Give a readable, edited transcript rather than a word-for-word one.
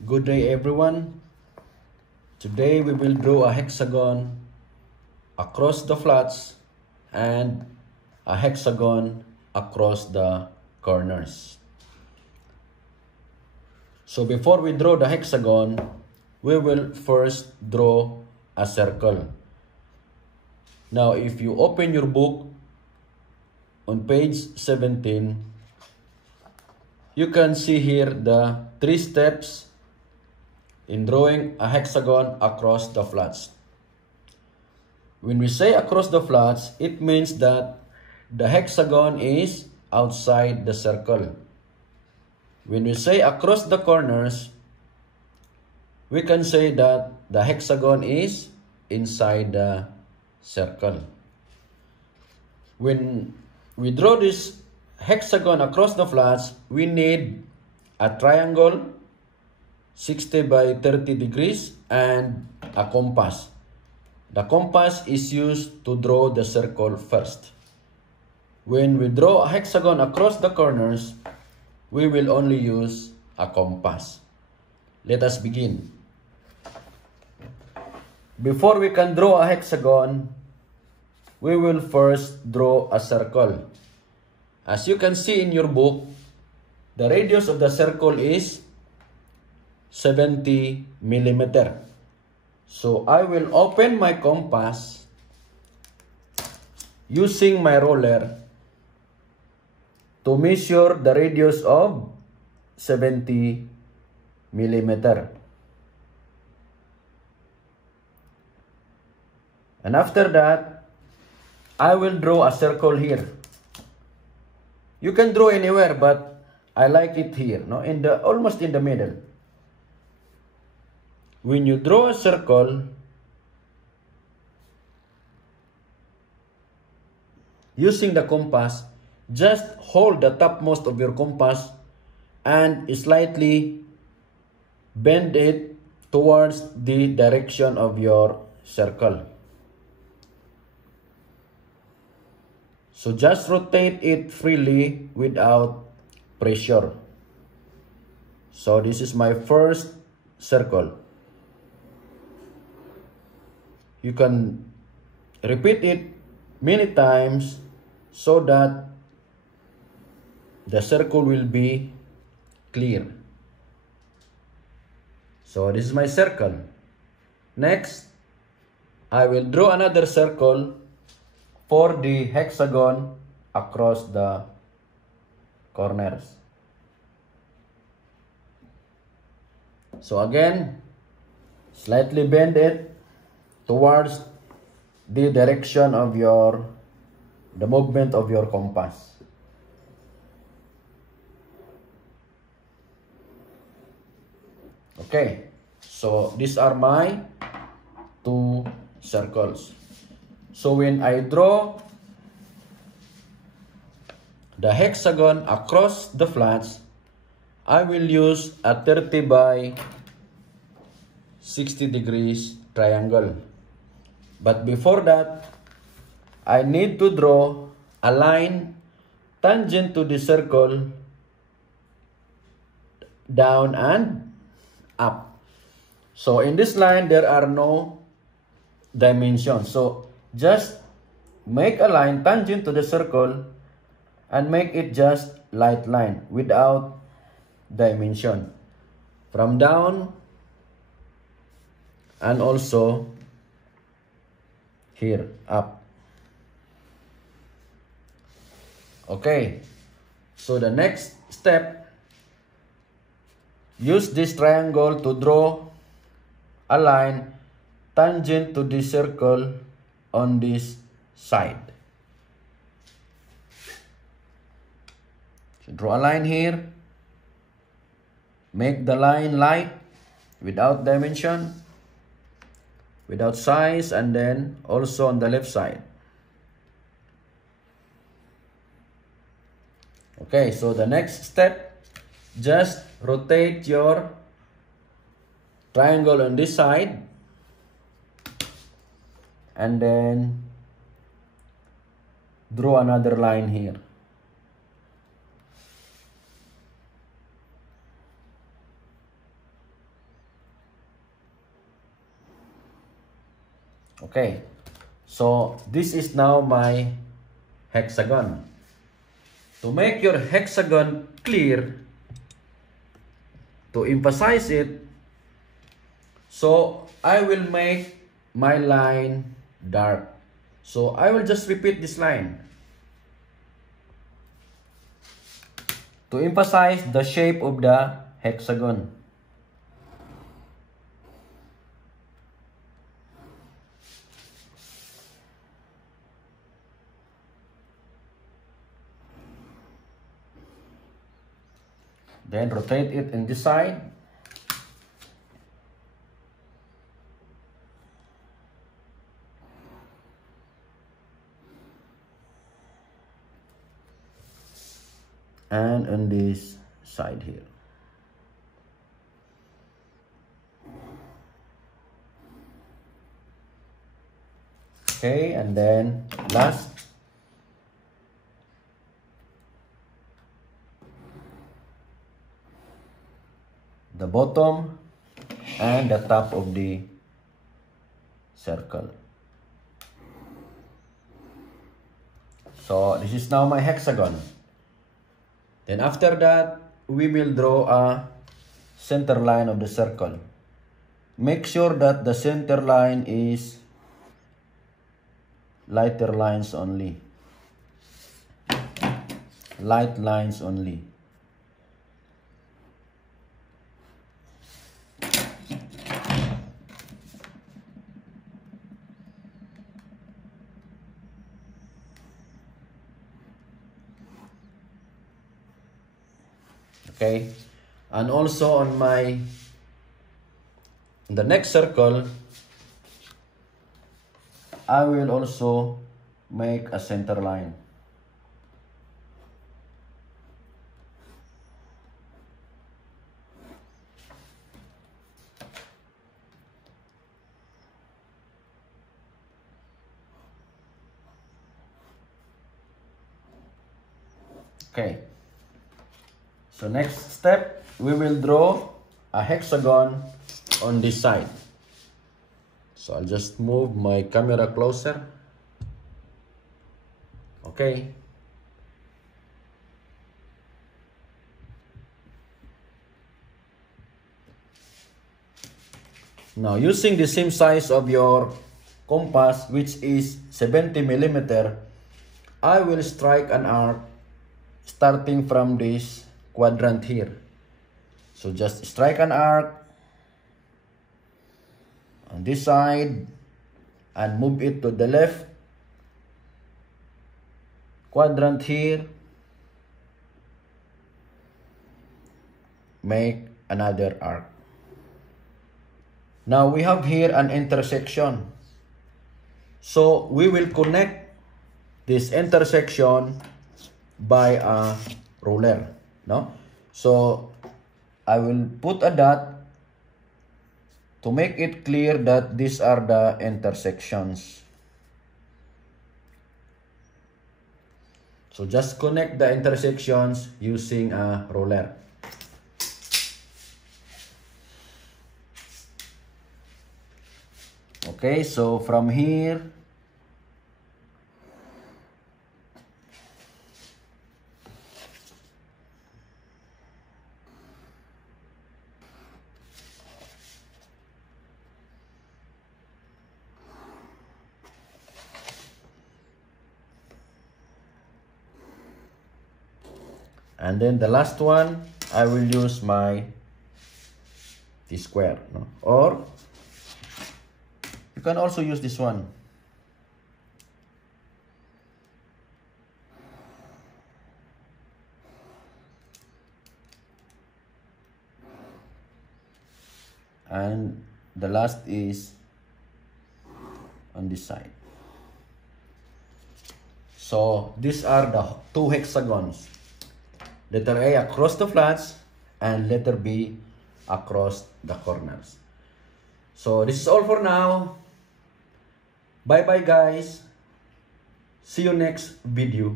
Good day everyone. Today we will draw a hexagon across the flats and a hexagon across the corners. So before we draw the hexagon, we will first draw a circle. Now if you open your book on page 17, you can see here the 3 steps in drawing a hexagon across the flats. When we say across the flats, it means that the hexagon is outside the circle. When we say across the corners, we can say that the hexagon is inside the circle. When we draw this hexagon across the flats, we need a triangle 60 by 30 degrees and a compass. The compass is used to draw the circle first. When we draw a hexagon across the corners, we will only use a compass. Let us begin. Before we can draw a hexagon, we will first draw a circle. As you can see in your book, the radius of the circle is 70 millimeter. So I will open my compass using my roller to measure the radius of 70 millimeter. And after that, I will draw a circle here. You can draw anywhere, but I like it here, no, almost in the middle. When you draw a circle, using the compass, just hold the topmost of your compass and slightly bend it towards the direction of your circle. So just rotate it freely without pressure. So this is my first circle. You can repeat it many times so that the circle will be clear. So this is my circle. Next, I will draw another circle for the hexagon across the corners. So again, slightly bend it towards the direction of the movement of your compass. Okay, so these are my 2 circles. So when I draw the hexagon across the flats, I will use a 30 by 60 degrees triangle. But before that, I need to draw a line tangent to the circle down and up. So in this line, there are no dimensions. So just make a line tangent to the circle and make it just light line without dimension. From down and also here up. Okay, so the next step, use this triangle to draw a line tangent to the circle on this side. So draw a line here, make the line light without dimension, without size, and then also on the left side. Okay, so the next step, just rotate your triangle on this side and then draw another line here. Okay, so this is now my hexagon. To make your hexagon clear, to emphasize it, so I will make my line dark. So I will just repeat this line to emphasize the shape of the hexagon. Then rotate it in this side. And on this side here. Okay, and then last, the bottom and the top of the circle. So this is now my hexagon. Then after that, we will draw a center line of the circle. Make sure that the center line is lighter lines only. Light lines only. Okay, and also on the next circle, I will also make a center line. Okay. So next step, we will draw a hexagon on this side. So I'll just move my camera closer. Okay. Now using the same size of your compass, which is 70 millimeter, I will strike an arc starting from this quadrant here. So just strike an arc on this side and move it to the left quadrant here. Make another arc. Now we have here an intersection. So we will connect this intersection by a ruler. No? So I will put a dot to make it clear that these are the intersections. So just connect the intersections using a ruler. Okay, so from here, and then the last one, I will use my T-square, no? Or you can also use this one. And the last is on this side. So these are the two hexagons. Letter A across the flats and letter B across the corners. So this is all for now. Bye bye guys. See you next video.